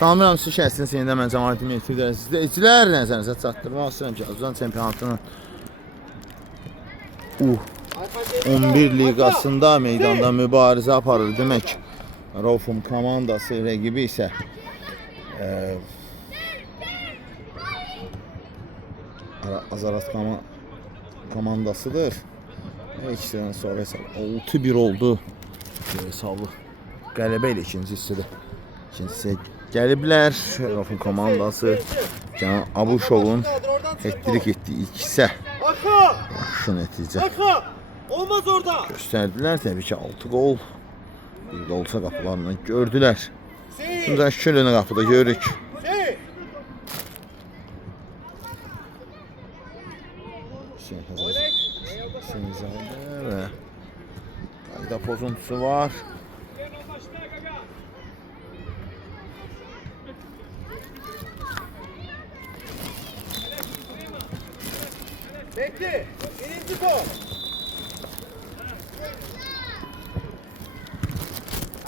Salamıram sizi şəhsin senindən mən Cəmaləddin Mehdidir. İzləyicilər nəzərinizə çatdırmaq istəyirəm ki, Azərbaycan çempionatının 11 liqasında meydanda mübarizə aparır. Demək, Raufum komandası rəqibi isə Azarat komandasıdır. İkisindən sonra hesab 6-1 oldu. Hesabı qələbə ilə ikinci hissədə. İkincisi gəliblər. Raufum komandası Canan Abuşovun hat-trick etdiyi ilk hissə yaxşı nəticə göstərdilər. Təbii ki 6 gol. Bir də olsa qapılarından gördülər. Şimdi şükürlüğünü qapıda görürük. Senizadə və qayda pozuntusu var. Bekle, birinci top.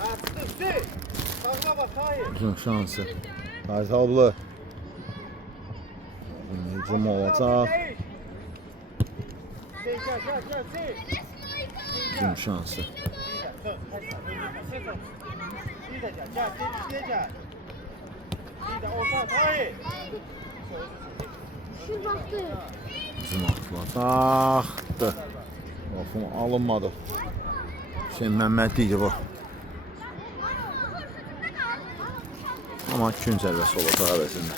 Attı, sil. Sağla bak, hayır. Uzun şansı. Qaytablı. Hücum olacaq. Hücum şansı. Hücum atlataqdı. Raufum alınmadı. Hüseyin Məmməd idi bu. Ama gün zərbəsi olacaq əvəzində.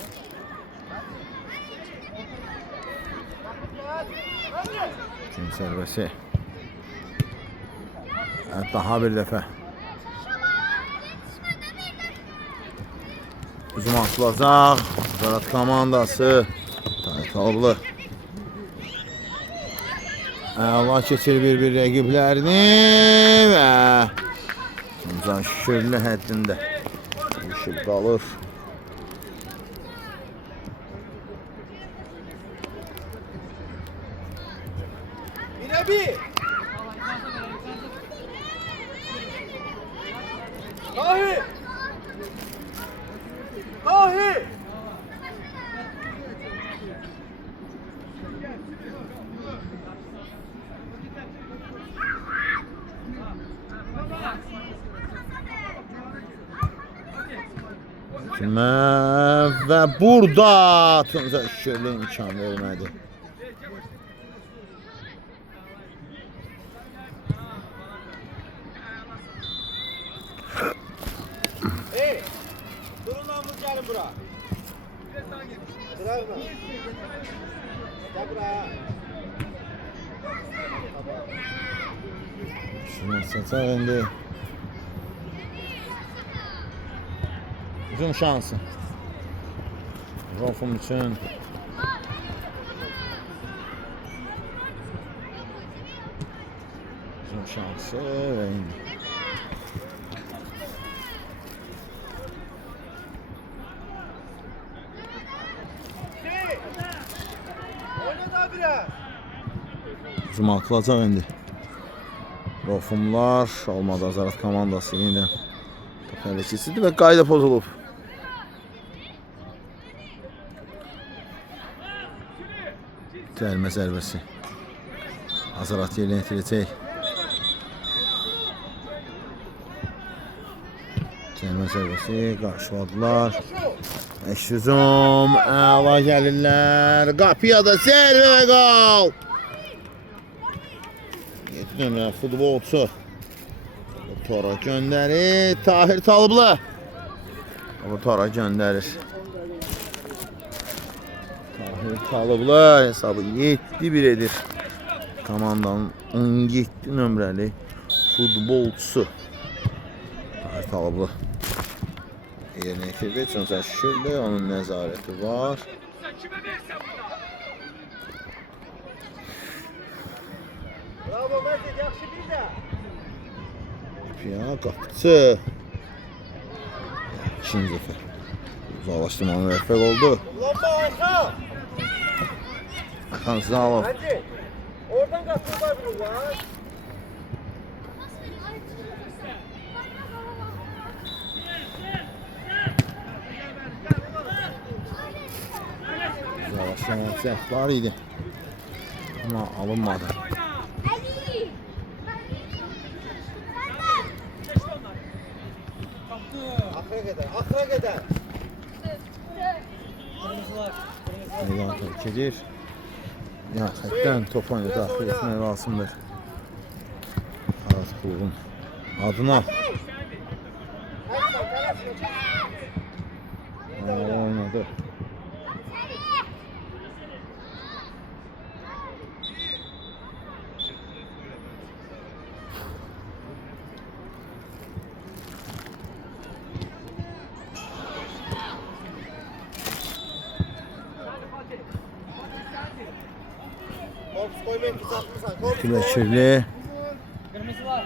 Gün zərbəsi. Daha bir dəfə. Hücum atılacaq. Azarat komandası. Taytablı. Allah keçir bir rəqiblərini və Can Şükürlü həddində işib qalır. Yine bir. Dahi. Dahi. Və burada Tunca Şükürlü imkan vermədi. Hey, durun lan bu gelin bura. Bırakma. Gel buraya. Şunu sataq indi. Hücum şansı. Raufum üçün. Hücum şansı və indi. Oyna da biraz. Hücum atılacaq indi. Raufumlar olmadı. Azarat komandası yenə top hərəkətsidir və qayda pozulub. Cərimə zərbəsi. Azarat yerinə yetirəcək. Cərimə zərbəsi qarşıladılar. Hücum əla gəlirlər. Qapıya da zərbə və qol. 7 nömrə futbolçu. Tora göndərir. Tahir Talıblı. Bu Tora göndərir. Tahir Talıblı hesabı 7-1 edir. Komandanın 17 nömrəli futbolçusu. Tahir Talıblı. Yerinə yetirdi. Tunca Şükürlü. Onun nəzarəti var. Bravo Mehmet, yaxşı bir də. Ya qapıcı. İkinci dəfə. Uzaqlaşdırmanın müvəffəq oldu. Ulanma arka. Hakan Zalov. Hadi. Oradan kapı var bunu lan. Səhv var idi. Ama alınmadı. Akra kadar, akra kadar. Meydan terk edir. Ya xətdən top oyunu daxil etmək lazımdır. Aras klubun adına. Oynadı. Korpus koymayın, pis atmışsan. Korpus Mehdi Bəkirli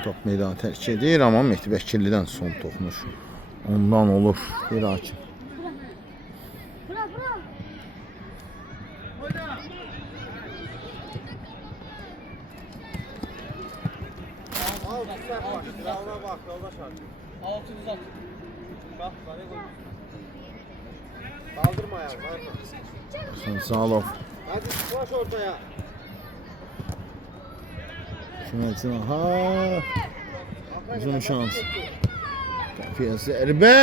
top meydanı tərk edir, amma Mehdi Bəkirlidən son toxunuş ondan olur. Bir hakim. Al, pis at bak. Silahına bak, yoldaş artık. Altı uzat. Bak, bana koy. Kaldırma ayağını, kaldırma. Sağlov. Hadi sıklaş ortaya. Şimalçın aha. Uzun şans. Kapıyası Erbə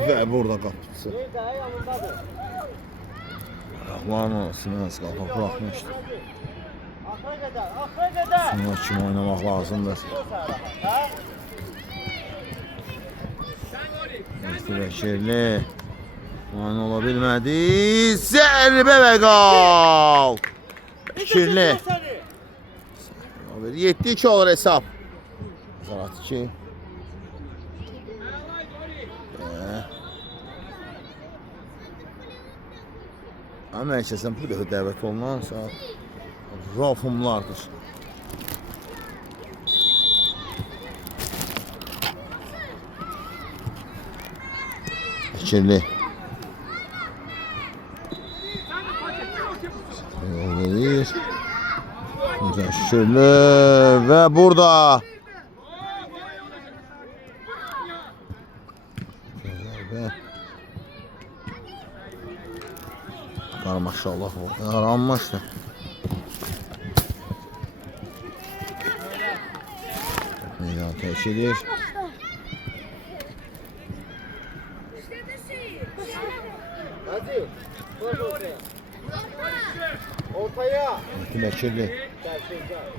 və burada qapısı. Bir daha yanındadır. Rahman Sinas qapı buraxmışdı. Akra kadar, akra kadar. Sonra kim oynamaq lazımdır. Mehdi Bəkirli. Mane ola bilmədi. Zərbə və qal. Bəkirli. 7-2 olur hesab. Zarat 2. Ama herkesten bu da dəvət olunan saat rafımlardır. Fikirli. Verir. Şöyle ve burada. Ve maşallah aranmıştı. Meydan terk edir. Hadi, koş ortaya. Ortaya. Mehdi Bəkirli. Gel, gel.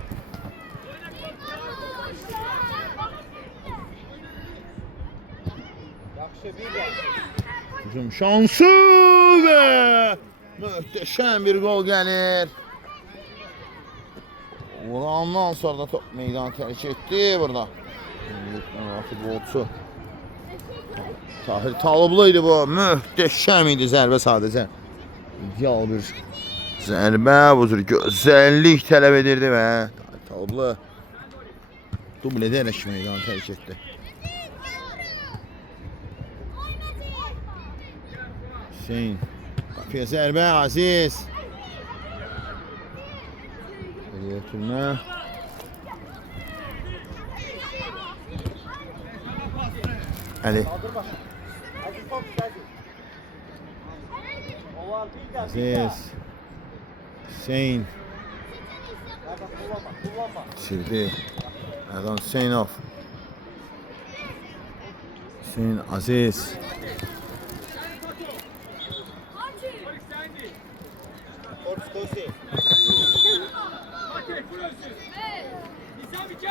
Yakşı bir gel. Hücum şansı ve muhteşem bir gol gelir. Vurandan sonra da top meydan terk etti burada. Futbolçu. Tahir Talıblıydı bu. Muhteşem idi zərbə sadəcə. İdeal bir zərbə bu tür gözəllik tələb edirdi və Tahir Talıblı dubl edərək meydanı tərk etdi. Hüseyin. Qapıya zərbə Aziz. Geriyə ötürmə. Ali. Hadi top hadi. O var bir de. Aziz. Hüseyin. Nerede kullanma, kullanma. Şirdi. Erdan Hüseyinov. Hüseyin Aziz. Korpus koysun.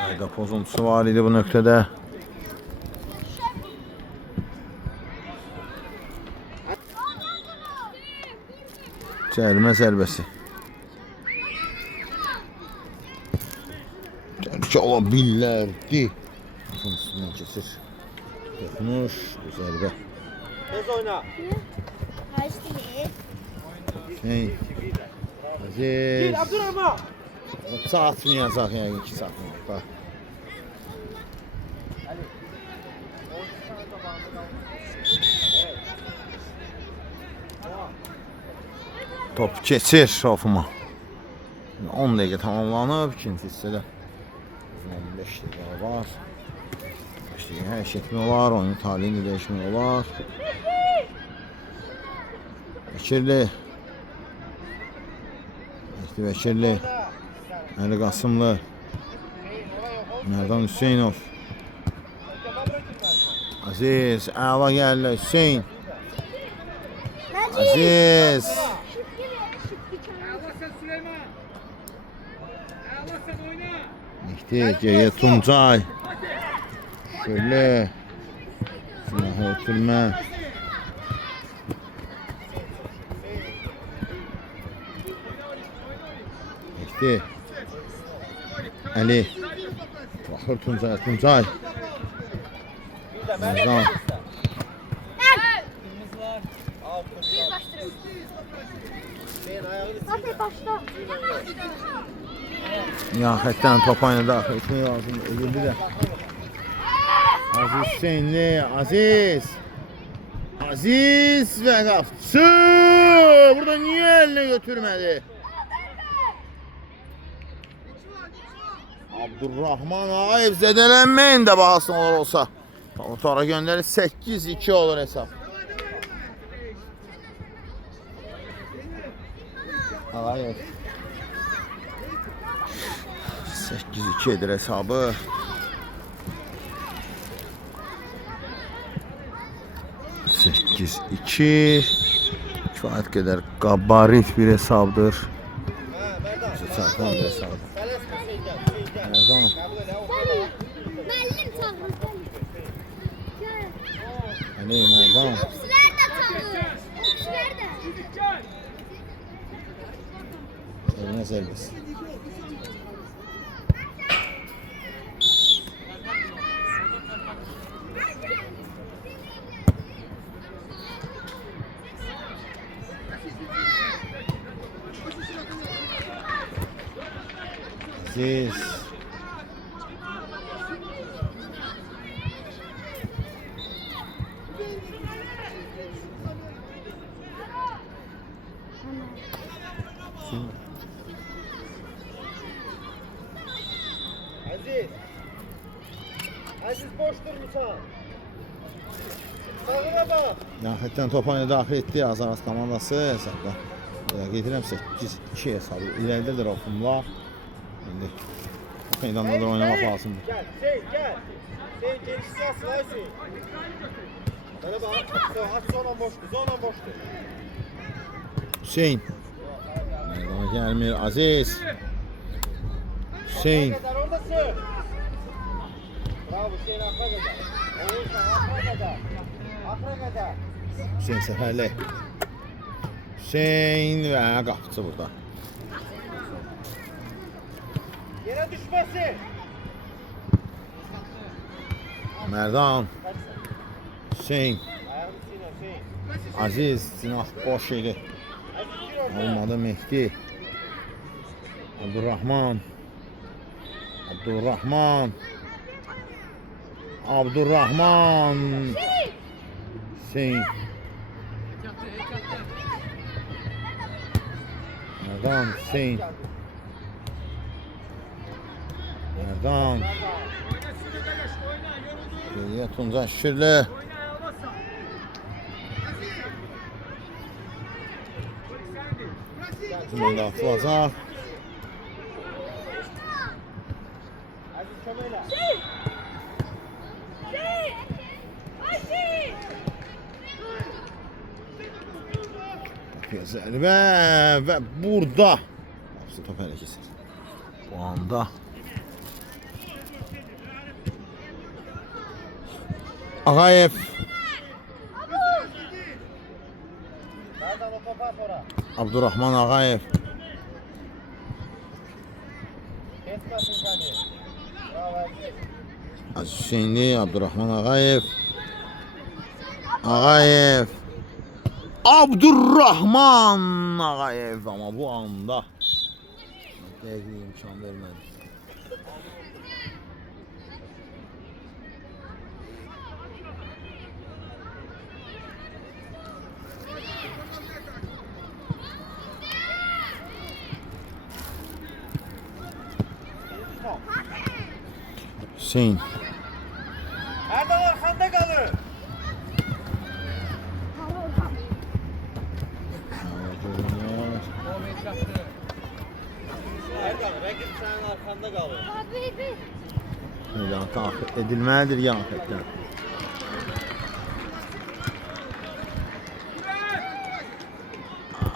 Ayda pozuntusu var idi bu nöqtədə. Cərimə zərbəsi. Təhlükə ola bilərdi. Bunun üstündən keçir. Dokunuş, bu zərbə. Tez oyna. Hey. Gir Aziz. Abdurrahman. Satmayacaq yəni ki, satmayacaq. Top keçir şofuma. 10 dəqiqə tamamlanıb ikinci hissədə. 15 dəqiqə var. İşte hər şey etmək olar, oyunun talihini dəyişmək olar. Fikirli. Mehdi Vəkilli, Əli Qasımlı, Merdan Hüseynov, Aziz, əla gəldi Hüseyn, Aziz, Mehdi, geriye Tuncay, şöyle, silahı ötürmə, Mehdi, Ali, baxır Tuncay, Tuncay, Merdan, Niyahətdən top oyuna daxil etmək lazım, öldürdü də. Aziz Hüseynli, Aziz, Aziz və qapçı, burada niyə eline götürmədi? Abdurrahman Ağayev zədələnməyin də bahasına olur olsa. Otara göndərir, 8-2 olur hesab. Ağayev 8-2 edir hesabı. Sekiz, iki. Kifayət qədər qabarit bir hesabdır. Çarpan bir hesabdır. Merdan. Ali, Merdan. Eline serbest. Aziz. Aziz. Aziz boş durmuşsan. Sağına bak. Nihayətən top oyuna daxil etdi Azaras komandası hesabda. Getirəm 8-2 hesabı. İləridə Rafımla. İndi meydanda da oynamaq lazımdır. Gel, gel. Sen gerisi asıl Hüseyin. Bana bak, aç zona boştu, zona boştu. Hüseyin. Meydana gəlmir Aziz. Hüseyin. Oradasın. Bravo Hüseyin, akla kadar. Oğuzhan, akla kadar. Akla kadar. Hüseyin Səfərli. Hüseyin və qapıcı burada. Yere düşmesin. Merdan. Hüseyin. Ayağını sine Hüseyin. Aziz. Cinah boş idi. Aziz gir orada. Olmadı Mehdi. Abdurrahman. Abdurrahman. Abdurrahman. Hüseyin. Merdan Hüseyin. Merdan. Geriye Tuncay Şükürlü. Şimdi atılacaq. Aziz çömeyle. Zərbə və burada top hələ keçir. Bu anda Ağayev. Nereden o topa sonra? Abdurrahman Ağayev. Kesmesin seni. Bravo Aziz. Aziz Hüseyinli, Abdurrahman Ağayev. Ağayev. Abdurrahman Ağayev ama bu anda dəqiq imkan vermədi. Hüseyin. Erdal arkanda kalır. Meydana daxil edilməlidir yanfətdən.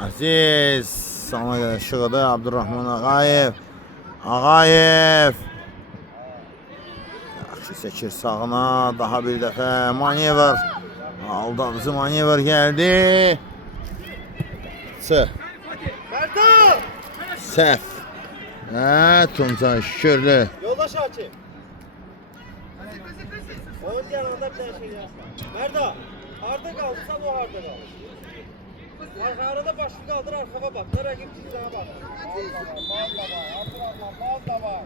Aziz sana qədər şığıdı Abdurrahman Ağayev. Ağayev yaxşı çəkir sağına, daha bir dəfə manevr. Aldanızı manevr gəldi. Səhv. Tuncay Şükürlü. Yoldaş Hakim. Oyun yanında bir şey ya. Merda, harda kaldıysan o harda kalır. Arada başını kaldır, arkama bak. Ne rakip çizene bak. Bal da var, Abdurrahman, bal da var.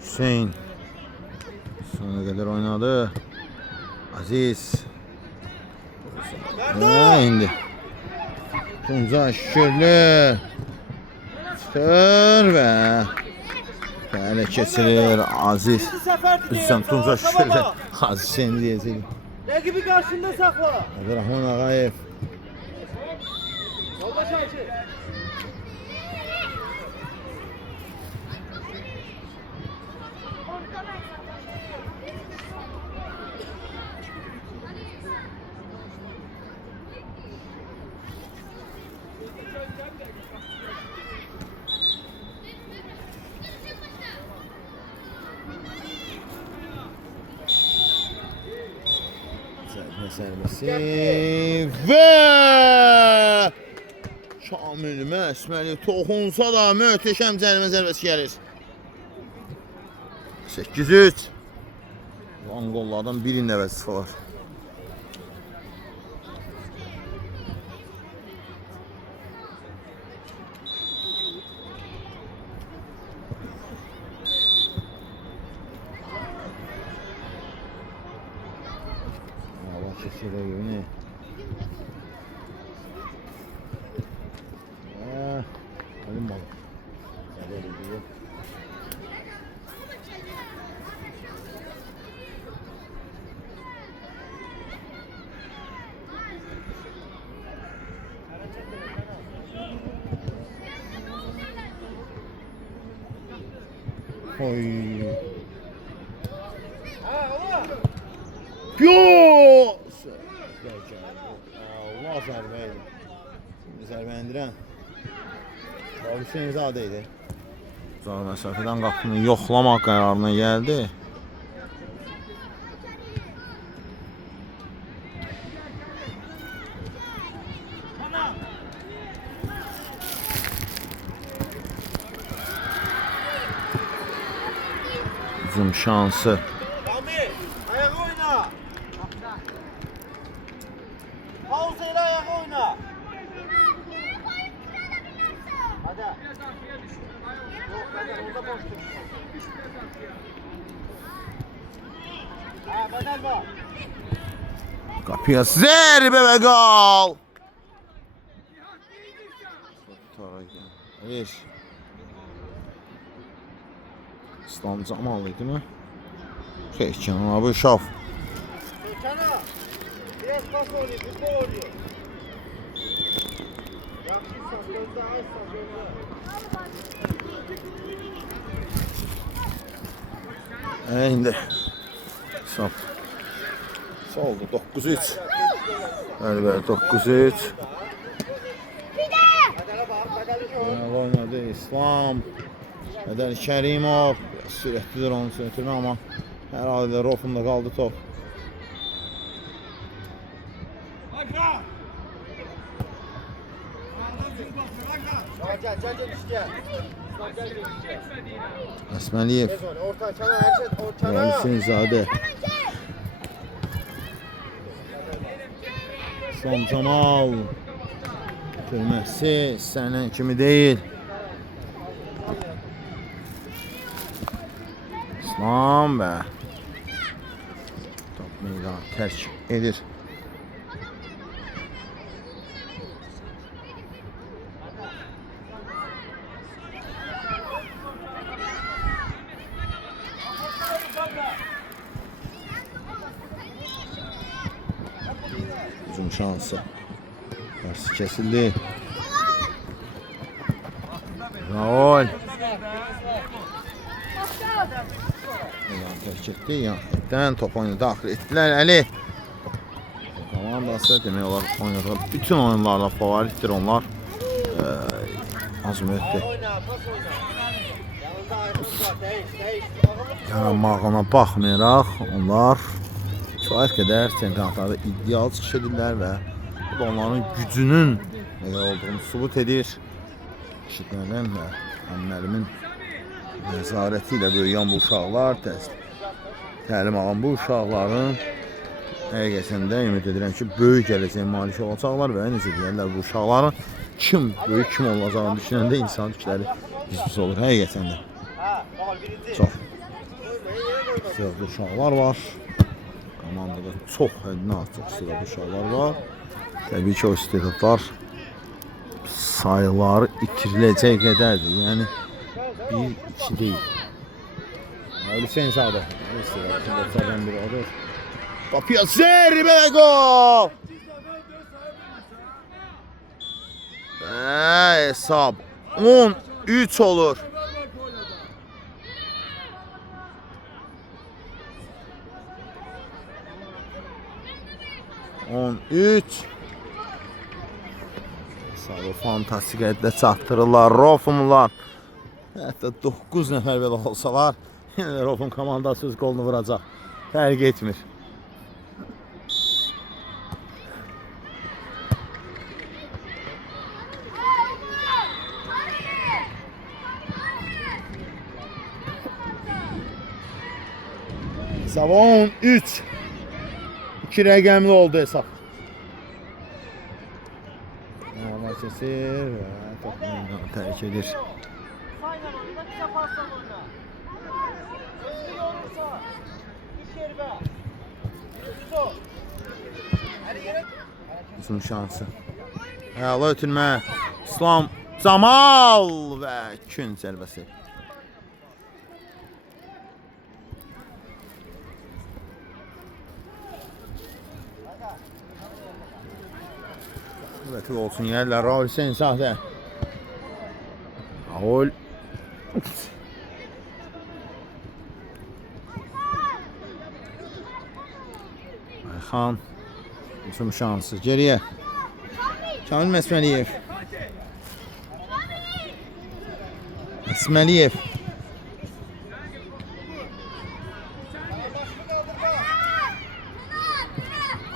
Hüseyin sona qədər oynadı. Aziz indi Tuncay Şükürlü çıxır və belə kesilir Aziz. Üzsən Tuncay Şükürlü Aziz seni deyəcək. Rakibi karşında sakla. Abdurrahman Ağayev. Yoldaş Hakim. Sərbəsi və Şamil Məsməli toxunsa da möhtəşəm cərimə zərbəsi gəlir. 8-3. Lan qollardan birinin əvəzisi var. Keçirə yönü. Alim balı. Oy. Yo! Allah zərbə idi. Şimdi zərbə endirən Hüseynzadə idi. Uzaq məsafədən qapını yoxlamaq qərarına gəldi. Hücum şansı. Rami, ayağa oyna. Pauza ile ayağa oyna. Hadi. Yok, hadi orada boş dur. Ha, bedel var. Qapıya zərbə və qal. Eş. İslam Camal idi mi? Xeyr, Kenan abi Şaf. Kenan, biraz pas oynuyor, futbol oynuyor. Yapmışsan, gözde açsan, gözde. İndi. Şaf. Sağ oldu, 9-3. Bəli, 9-3. Bedele bak, bedeli gör. Oynadı İslam.Ədəl Kərimov. Sürətlidir onun sürətini amma hər halde Rofunda qaldı top. Gel işte. Əsməliyev. Orta Kenan, Erşet, Kenan. Hüseynzadə. İslam Camal. Görməsi sənin kimi deyil. İslam və top meydanı tərk edir. Hücum şansı. Karşı kesildi. Raul. Terk etdi. Yandan top oyunu daxil etdilər. Əli. Komandası demək olar oynadığı bütün oyunlarla favoritdir onlar. Azmətdir. Yaranmağına baxmayaraq onlar kifayət qədər çempionatlarda iddialı çıxış edirlər və bu da onların gücünün nə olduğunu sübut edir. İşitmədən və əmlərimin nəzarəti ilə böyüyən bu uşaqlar, təlim alan bu uşaqların həqiqətən də ümid edirəm ki, böyük gələcəyə malik olacaqlar və necə deyirlər, bu uşaqların böyük kim olacağını düşünəndə insan tükləri biz olur, həqiqətən də. Çox sevgili uşaqlar var. Komandada çox həddindən artıq istedadlı uşaqlar var. Təbii ki, o istedadlar sayıları itiriləcək qədərdir. Yəni, 1-2 deyil. Hüseyin Sadə. İstedadlardan biri odur. Kapıya zerbe gol! Hesab 13 olur. Hesabı fantastik əddə çatdırırlar Rofumlar. Hətta 9 nəfər belə olsalar Rofum komandası öz qolunu vuracaq. Fərq etmir. Hesab 13. 2 rəqəmli oldu hesab. Normal kesir və topu tərk edir. Uzun şansı. Hələ ötürmə. İslam Camal və Kün zərbəsi. Qüvvətli olsun yerlər. Raul Hüseyin Sadə. Raul. Ayxan. Uzun şansı. Geriyə. Kamil Məsməliyev. Məsməliyev.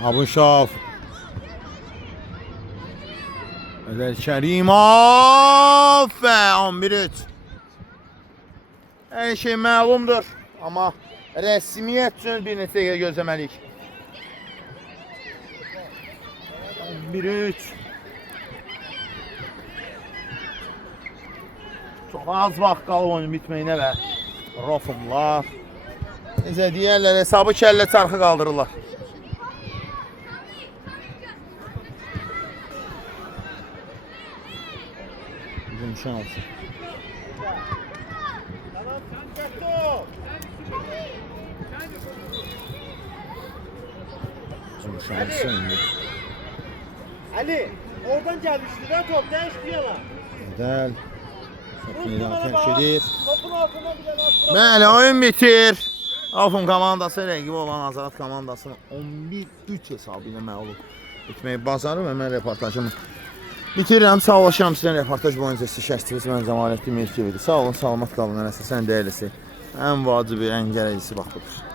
Abuşov. Özel Kərimov və 11-3. Hər şey məlumdur. Amma rəsmiyyət üçün bir neçə dəqiqə gözləməliyik. 11-3. Çox az vaxt qalıb oyunun bitməyinə və Rofumlar necə deyərlər, hesabı kəllə çarxı qaldırırlar. Uzun şansı. Uzun şansı indi. Ali, oradan gelmişti de top değişti yana. Güzel. Topunu terk edir. Topun altına bir tane astıran. Bəli, oyun bitir. Rofum komandası rəqibi olan Azad komandasını 11-3 hesabı ilə məğlub etməyi bacarır və mən reportajımı bitirirəm. Sağ olaşam sizdən reportaj boyunca sizi şəxsiniz. Mən Cəmaləddin Mirkiyevidir. Sağ olun, salamat qalın. Sən dəyərlisi. Ən vacibi, ən gərəklisi bax budur.